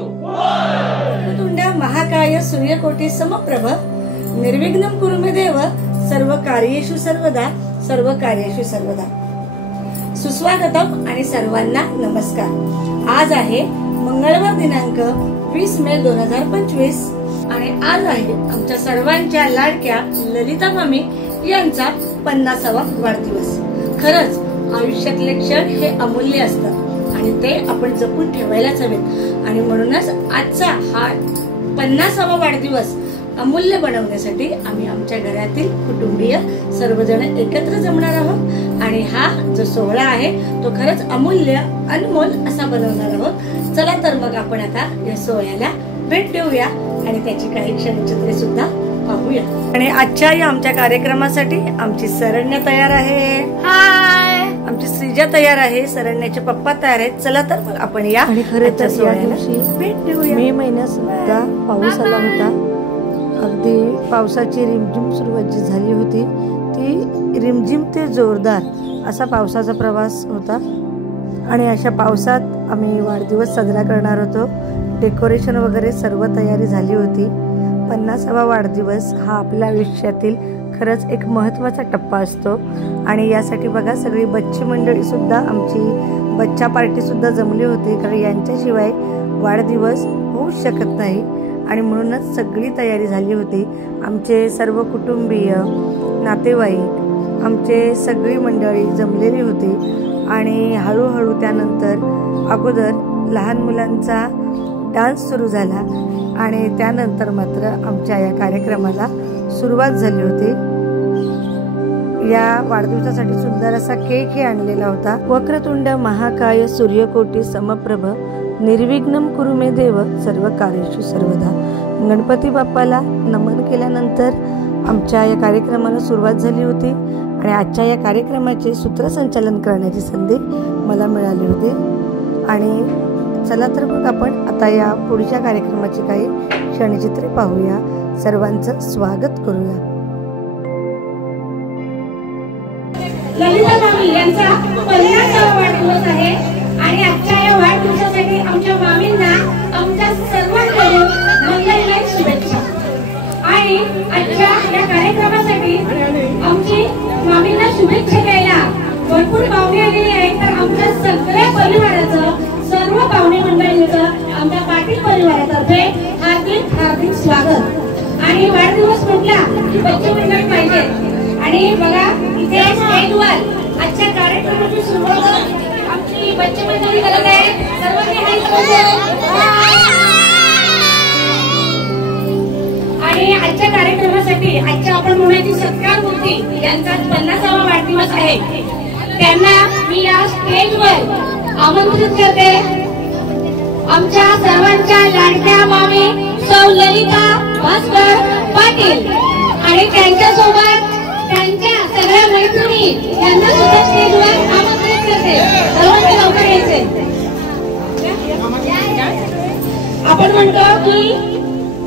वक्रतुंड महाकाय सूर्यकोटी समप्रभ निर्विघ्नं कुरु मे देव सर्व कार्येषु सर्वदा सुस्वागतम आणि सर्वांना नमस्कार। आज आहे मंगळवार दिनांक 20 मे 2025 आणि आज आहे आमच्या सर्वांच्या लाडक्या ललिता मामी यांचा 50वा वाढदिवस। खरंच आयुष्यातले क्षण हे अमूल्य असतात आणि ते आपण जपून ठेवायलाच हवेत आणि म्हणूनच आजचा हा 50वा वाढदिवस अमूल्य बनवण्यासाठी आम्ही आमच्या घरातील कुटुंबीय सर्वजण एकत्र जमणार आहोत आणि हा जो सोहळा आहे तो खरंच अमूल्य अनमोल असा बनवणार आहोत। चला तर मग आपण आता या सोहळ्याला भेट देऊया आणि त्याची काही क्षणचित्रे सुद्धा पाहूया। आणि आजच्या या आमच्या कार्यक्रमासाठी आमची सरण्या तयार आहे। हाय, आमची श्रीजा तयार आहे, सरण्याचे पप्पा तयार आहेत। चला तर मग आपण या आणि खरं तर या दिवशी भेट देऊया। मे महिन्यात सुद्धा पाऊस आला होता। अगदी पावसाची रिमझिम सुरुवात जी झाली होती ती रिमझिम ते जोरदार असा पावसाचा प्रवास होता आणि अशा पावसात आम्ही वाढदिवस साजरा करणार होतो। डेकोरेशन वगैरे सर्व तयारी झाली होती। 50वा वाढदिवस हा आपल्या आयुष्यातील खरंच एक महत्त्वाचा टप्पा असतो आणि यासाठी बघा सगळी बच्ची मंडळी सुद्धा आमची बच्चा पार्टी सुद्धा जमली होती, कारण यांच्याशिवाय वाढदिवस होऊ शकत नाही आणि म्हणूनच सगळी तयारी झाली होती। आमचे सर्व कुटुंबीय नातेवाईक आमचे सगळी मंडळी जमलेली होती आणि हळूहळू त्यानंतर अगोदर लहान मुलांचा डान्स सुरू झाला आणि त्यानंतर मात्र आमच्या या कार्यक्रमाला सुरुवात झाली होती। या वाढदिवसासाठी सुंदर असा केक आणलेला होता। वक्रतुंड महाकाय सूर्यकोटी समप्रभ निर्विघ्नं कुरु मे देव सर्व कार्येषु सर्वदा। गणपती बाप्पाला नमन केल्यानंतर आमच्या या कार्यक्रमाला सुरुवात झाली होती आणि आजच्या या कार्यक्रमाचे सूत्रसंचालन करण्याची संधी मला मिळाली होती। आणि चला तर मग आपण आता या पुढच्या कार्यक्रमाची काही क्षणचित्रे पाहूया। सर्वांचं स्वागत करूया। ललिता मामी यांचा 50वा वाढदिवस आहे आणि आजच्या या वाढदिवसासाठी आमच्या मामींना आमच्या सर्वांकडून मंगलमय शुभेच्छा। आणि आजच्या या कार्यक्रमासाठी आमची मामींना शुभेच्छा द्यायला भरपूर पाहुणे आलेले आहेत, तर आमच्या सगळ्या परिवाराचं सर्व पाहुणे मंडळींचं आमच्या पाटील परिवारातर्फे हार्दिक हार्दिक स्वागत। आणि वाढदिवस म्हटला की बच्चे मंडळी पाहिजे आणि बघा इथे स्टेजवर आजच्या कार्यक्रमाची सुरुवात आमची बच्चे मंडळी करत आहे। सर्वांनी आणि आजच्या कार्यक्रमासाठी आजच्या आपण म्हणण्याची सत्कार मूर्ती यांचा 50वा वाढदिवस आहे, त्यांना मी या स्टेजवर आमंत्रित करते। आमच्या सर्वांच्या लाडक्या मामी सौ ललिता भास्कर पाटील आणि त्यांच्यासोबत त्यांच्या सगळ्या मैत्रिणी यांना सुद्धा स्टेजवर आमंत्रित करते। सर्वांनी लवकर यायचे। आपण म्हणतो की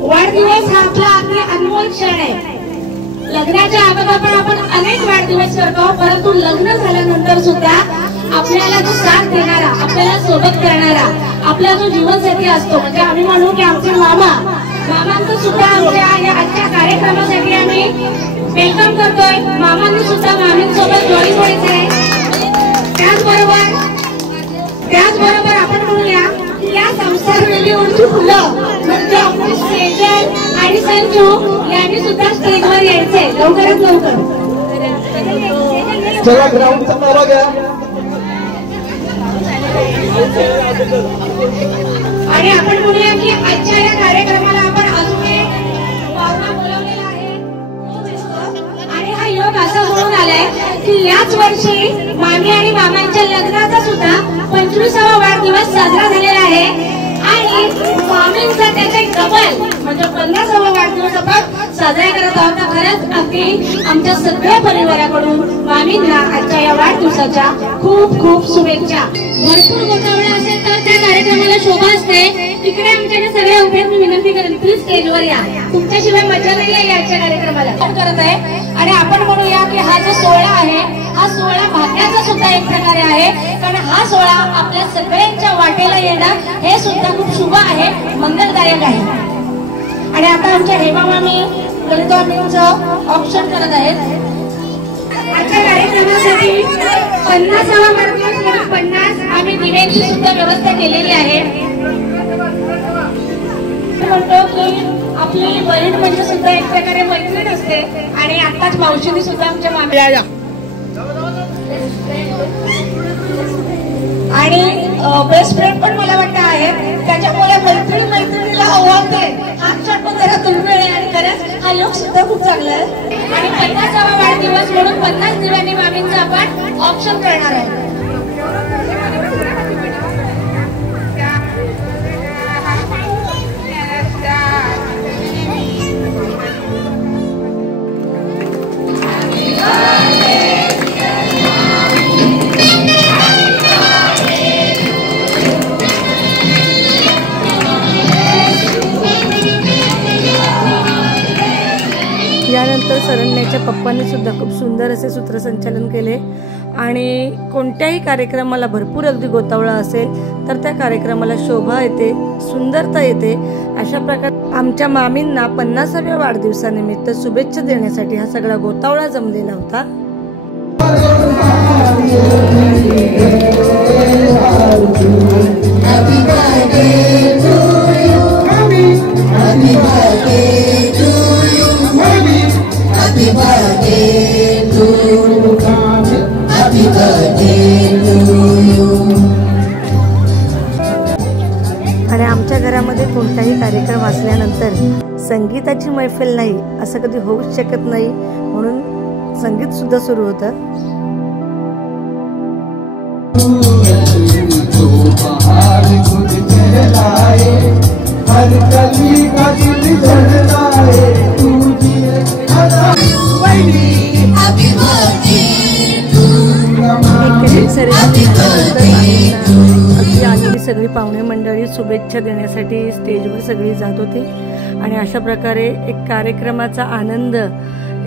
वाढदिवस हा आपला अगदी अनमोल क्षण आहे। लग्नाच्या अगोदर आपण अनेक वाढदिवस करतो, परंतु लग्न झाल्यानंतर सुद्धा आपल्याला जो साथ देणारा, आपल्याला सोबत करणारा आपला जो जीवनसाथी असतो, म्हणजे आम्ही म्हणू की आमचे मामांचं सुद्धा आमच्या या आजच्या कार्यक्रमासाठी आम्ही वेलकम करतोय। मामांनी सुद्धा मामींसोबत जोडी व्हायचंय। त्याचबरोबर आपण म्हणूया की या संसार वेलीवरची फुलं म्हणजे आपले सेजल आणि संजू यांनी सुद्धा स्टेजवर यायचंय लवकरात लवकर। चला ग्राउंडचा नारा घ्या। आणि आपण म्हणूया की आजच्या या कार्यक्रमाला आपण अजून एक पाहुणा बोलवलेला आहे आणि हा योग असा जुळून आलाय की याच वर्षी मामी आणि मामांच्या लग्नाचा सुद्धा 25वा वाढदिवस साजरा झालेला आहे आणि मामींचा त्याचा डबल म्हणजे 50वा वाढदिवस आपण साजरा करत आहोत। खरंच अगदी आमच्या सगळ्या परिवाराकडून मामींना आजच्या या वाढदिवसाच्या खूप खूप शुभेच्छा। भरपूर गोंधळ असेल तर त्या कार्यक्रमाला शोभा असते। तिकडे आमच्याकडे सगळे उभे, मी विनंती करेन प्लीज स्टेजवर या, तुमच्याशिवाय मजा नाही आहे याच्या कार्यक्रमाला करत आहे। आणि आपण म्हणूया की हा जो सोहळा आहे हा सोहळा भाग्याचा सुद्धा एक प्रकारे आहे, कारण हा सोहळा आपल्या सगळ्यांच्या वाटेला येणं हे सुद्धा खूप शुभ आहे, मंगलदायक आहे। आणि आता आमच्या हेमा मामी ललितांचं ऑप्शन करत आहेत। आजच्या कार्यक्रमासाठी 50वा वाढदिवस म्हणून 50 आम्ही दिव्यांची सुद्धा व्यवस्था केलेली आहे। म्हणतो की आपली बहीण म्हणजे सुद्धा एक प्रकारे मैत्रीण असते आणि आताच मावशीने सुद्धा आमच्या मामी आणि बेस्ट फ्रेंड पण मला वाटतं आहेत, त्याच्यामुळे मैत्रिणीला ओळखते हात छाटून जरा दुर्मिळ आहे आणि खरंच हा योग सुद्धा खूप चांगला आहे। आणि 50वा वाढदिवस म्हणून 50 दिव्यांनी मामींचं आपण ऑप्शन करणार आहे। यानंतर सरण्याच्या पप्पांनी सुद्धा खूप सुंदर असे सूत्रसंचालन केले आणि कोणत्याही कार्यक्रमाला भरपूर अगदी गोतावळा असेल तर त्या कार्यक्रमाला शोभा येते, सुंदरता येते। अशा प्रकारे आमच्या मामींना 50व्या वाढदिवसानिमित्त शुभेच्छा देण्यासाठी हा सगळा गोतावळा जमलेला होता। आणि आमच्या घरामध्ये कोणताही कार्यक्रम असल्यानंतर संगीताची मैफिल नाही असं कधी होऊच शकत नाही, म्हणून संगीत सुद्धा सुरू होतं। सगळी पाहुणे मंडळी शुभेच्छा देण्यासाठी स्टेजवर सगळी जात होती आणि अशा प्रकारे एक कार्यक्रमाचा आनंद,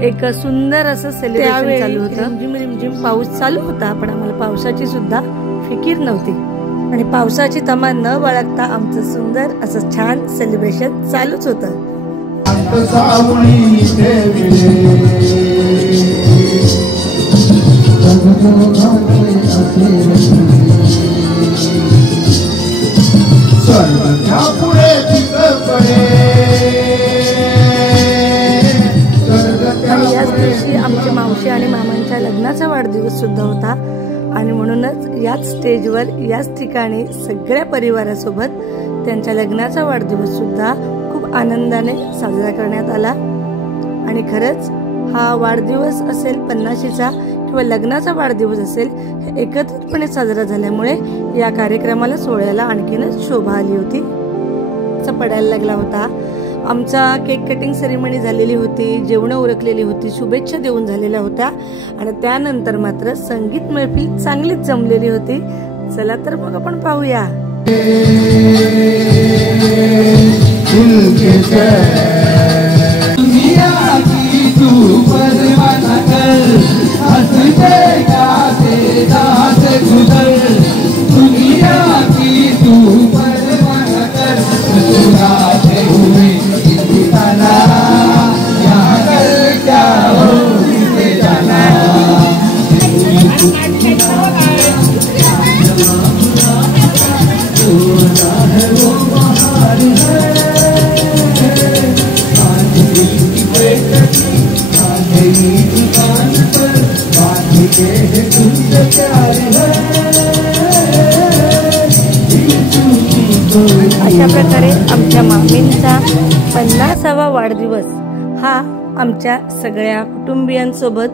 एक सुंदर असं सेलिब्रेशन चालू होतं। रिमझिम रिमझिम पाऊस चालू होता, पण आम्हाला पावसाची सुद्धा फिकीर नव्हती आणि पावसाची तमा न बाळगता आमचं सुंदर असं छान सेलिब्रेशन चालूच होतं। आणि याच दिवशी आमच्या मावशी आणि मामांच्या लग्नाचा वाढदिवस सुद्धा होता आणि म्हणूनच याच स्टेजवर याच ठिकाणी सगळ्या परिवारासोबत त्यांच्या लग्नाचा वाढदिवस सुद्धा खूप आनंदाने साजरा करण्यात आला। आणि खरंच हा वाढदिवस असेल 50शीचा किंवा लग्नाचा वाढदिवस असेल, हे एकत्रितपणे साजरा झाल्यामुळे या कार्यक्रमाला सोहळ्याला आणखीनच शोभा आली होती। पडायला लागला होता, आमचा केक कटिंग सेरेमनी झालेली होती, जेवणं उरकलेली होती, शुभेच्छा देऊन झालेल्या होत्या आणि त्यानंतर मात्र संगीत मैफिल चांगलीच जमलेली होती। चला तर मग आपण पाहूया। अशा प्रकारे आमच्या मामींचा 50वा वाढदिवस हा आमच्या सगळ्या कुटुंबियांसोबत,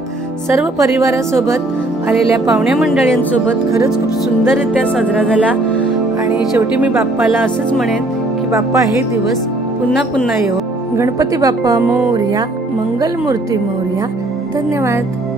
सर्व परिवारासोबत, आलेल्या पाहुण्या मंडळींसोबत खरंच खूप सुंदररित्या साजरा झाला। आणि शेवटी मी बाप्पाला असंच म्हणेन की बाप्पा हे दिवस पुन्हा पुन्हा येवो। गणपती बाप्पा मोरया, मंगलमूर्ती मोरया। धन्यवाद।